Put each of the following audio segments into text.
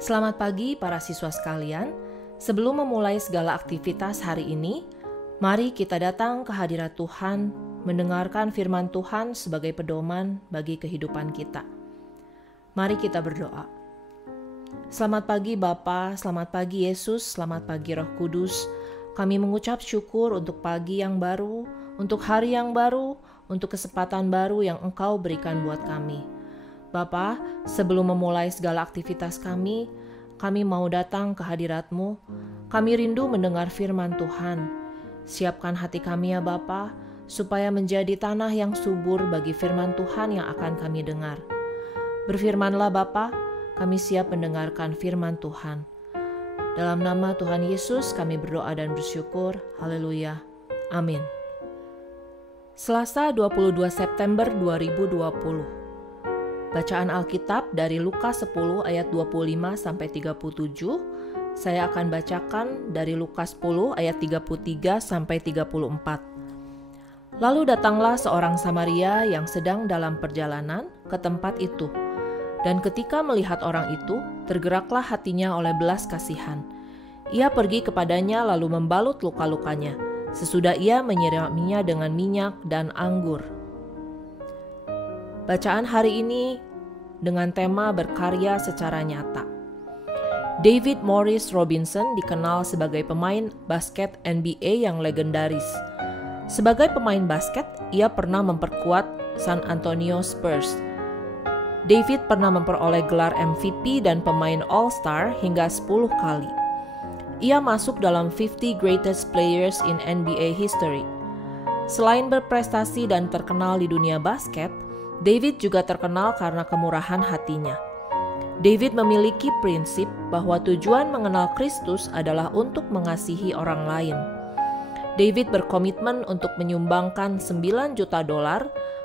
Selamat pagi para siswa sekalian. Sebelum memulai segala aktivitas hari ini, mari kita datang ke hadirat Tuhan, mendengarkan firman Tuhan sebagai pedoman bagi kehidupan kita. Mari kita berdoa. Selamat pagi Bapa, selamat pagi Yesus, selamat pagi Roh Kudus. Kami mengucap syukur untuk pagi yang baru, untuk hari yang baru, untuk kesempatan baru yang Engkau berikan buat kami. Bapa, sebelum memulai segala aktivitas kami mau datang ke hadirat-Mu. Kami rindu mendengar firman Tuhan. Siapkan hati kami ya Bapa, supaya menjadi tanah yang subur bagi firman Tuhan yang akan kami dengar. Berfirmanlah Bapa, kami siap mendengarkan firman Tuhan. Dalam nama Tuhan Yesus kami berdoa dan bersyukur. Haleluya. Amin. Selasa 22 September 2020. Bacaan Alkitab dari Lukas 10 ayat 25 sampai 37. Saya akan bacakan dari Lukas 10 ayat 33 sampai 34. Lalu datanglah seorang Samaria yang sedang dalam perjalanan ke tempat itu. Dan ketika melihat orang itu, tergeraklah hatinya oleh belas kasihan. Ia pergi kepadanya lalu membalut luka-lukanya. Sesudah ia menyiraminya dengan minyak dan anggur. Bacaan hari ini dengan tema berkarya secara nyata. David Morris Robinson dikenal sebagai pemain basket NBA yang legendaris. Sebagai pemain basket, ia pernah memperkuat San Antonio Spurs. David pernah memperoleh gelar MVP dan pemain All-Star hingga 10 kali. Ia masuk dalam 50 Greatest Players in NBA History. Selain berprestasi dan terkenal di dunia basket, David juga terkenal karena kemurahan hatinya. David memiliki prinsip bahwa tujuan mengenal Kristus adalah untuk mengasihi orang lain. David berkomitmen untuk menyumbangkan $9 juta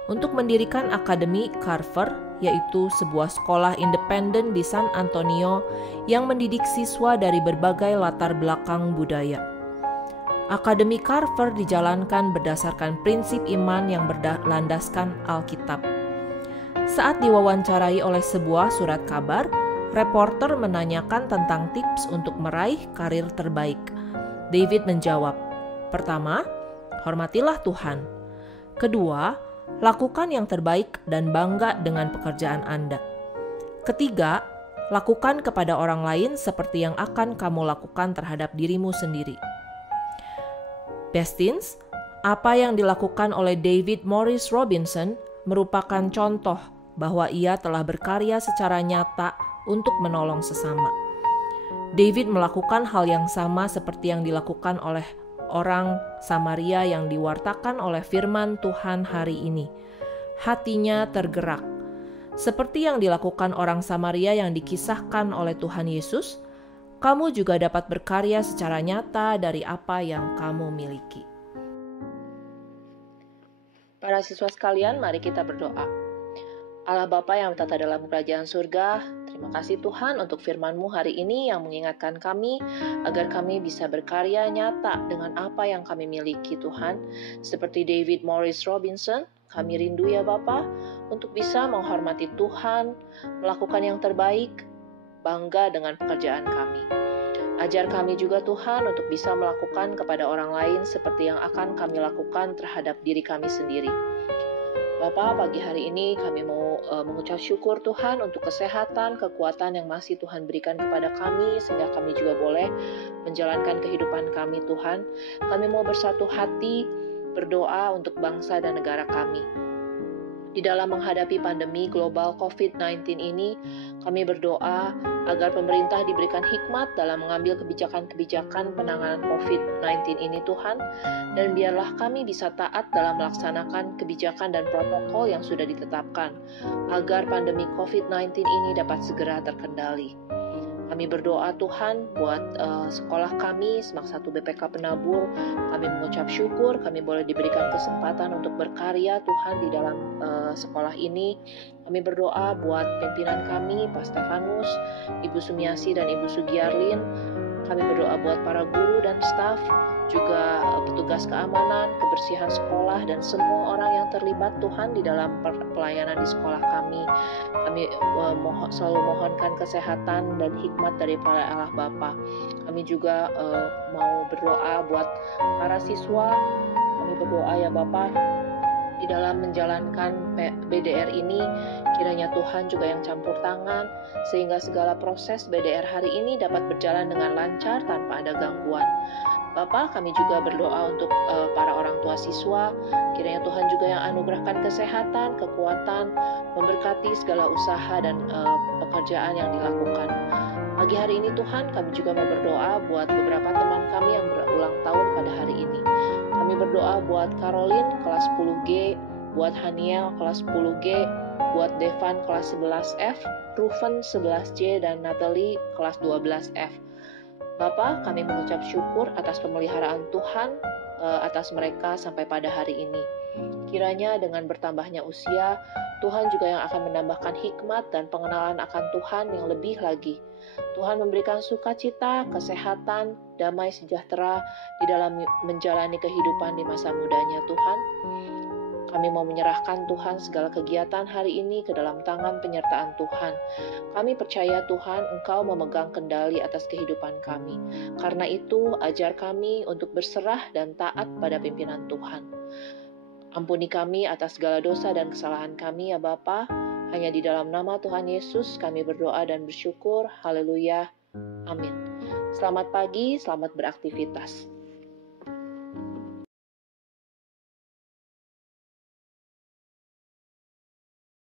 untuk mendirikan Akademi Carver, yaitu sebuah sekolah independen di San Antonio yang mendidik siswa dari berbagai latar belakang budaya. Akademi Carver dijalankan berdasarkan prinsip iman yang berlandaskan Alkitab. Saat diwawancarai oleh sebuah surat kabar, reporter menanyakan tentang tips untuk meraih karir terbaik. David menjawab, pertama, hormatilah Tuhan. Kedua, lakukan yang terbaik dan bangga dengan pekerjaan Anda. Ketiga, lakukan kepada orang lain seperti yang akan kamu lakukan terhadap dirimu sendiri. Bestins, apa yang dilakukan oleh David Morris Robinson merupakan contoh bahwa ia telah berkarya secara nyata untuk menolong sesama. David melakukan hal yang sama seperti yang dilakukan oleh orang Samaria yang diwartakan oleh firman Tuhan hari ini. Hatinya tergerak. Seperti yang dilakukan orang Samaria yang dikisahkan oleh Tuhan Yesus, kamu juga dapat berkarya secara nyata dari apa yang kamu miliki. Para siswa sekalian, mari kita berdoa. Allah Bapa yang bertata dalam kerajaan surga, terima kasih Tuhan untuk firman-Mu hari ini yang mengingatkan kami agar kami bisa berkarya nyata dengan apa yang kami miliki Tuhan. Seperti David Morris Robinson, kami rindu ya Bapa untuk bisa menghormati Tuhan, melakukan yang terbaik, bangga dengan pekerjaan kami. Ajar kami juga Tuhan untuk bisa melakukan kepada orang lain seperti yang akan kami lakukan terhadap diri kami sendiri. Bapak, pagi hari ini kami mau mengucap syukur Tuhan untuk kesehatan, kekuatan yang masih Tuhan berikan kepada kami, sehingga kami juga boleh menjalankan kehidupan kami Tuhan. Kami mau bersatu hati, berdoa untuk bangsa dan negara kami. Di dalam menghadapi pandemi global COVID-19 ini, kami berdoa agar pemerintah diberikan hikmat dalam mengambil kebijakan-kebijakan penanganan COVID-19 ini Tuhan, dan biarlah kami bisa taat dalam melaksanakan kebijakan dan protokol yang sudah ditetapkan, agar pandemi COVID-19 ini dapat segera terkendali. Kami berdoa Tuhan buat sekolah kami, Semak 1 BPK Penabur. Kami mengucap syukur kami boleh diberikan kesempatan untuk berkarya Tuhan di dalam sekolah ini. Kami berdoa buat pimpinan kami, Pak Stefanus, Ibu Sumiasi dan Ibu Sugiarlin. Kami berdoa buat para guru dan staf, juga petugas keamanan, kebersihan sekolah, dan semua orang yang terlibat Tuhan di dalam pelayanan di sekolah kami. Kami selalu mohonkan kesehatan dan hikmat daripada Allah Bapa. Kami juga mau berdoa buat para siswa. Kami berdoa ya Bapa, di dalam menjalankan BDR ini, kiranya Tuhan juga yang campur tangan, sehingga segala proses BDR hari ini dapat berjalan dengan lancar tanpa ada gangguan. Bapa, kami juga berdoa untuk para orang tua siswa, kiranya Tuhan juga yang anugerahkan kesehatan, kekuatan, memberkati segala usaha dan pekerjaan yang dilakukan. Pagi hari ini Tuhan, kami juga mau berdoa buat beberapa teman kami yang berulang tahun pada hari ini. Kami berdoa buat Caroline kelas 10G, buat Haniel kelas 10G, buat Devan kelas 11F, Ruven 11C, dan Natalie kelas 12F. Bapa, kami mengucap syukur atas pemeliharaan Tuhan atas mereka sampai pada hari ini. Kiranya dengan bertambahnya usia, Tuhan juga yang akan menambahkan hikmat dan pengenalan akan Tuhan yang lebih lagi. Tuhan memberikan sukacita, kesehatan, damai sejahtera di dalam menjalani kehidupan di masa mudanya Tuhan. Kami mau menyerahkan Tuhan segala kegiatan hari ini ke dalam tangan penyertaan Tuhan. Kami percaya Tuhan Engkau memegang kendali atas kehidupan kami. Karena itu, ajar kami untuk berserah dan taat pada pimpinan Tuhan. Ampuni kami atas segala dosa dan kesalahan kami ya Bapa. Hanya di dalam nama Tuhan Yesus kami berdoa dan bersyukur. Haleluya. Amin. Selamat pagi, selamat beraktivitas.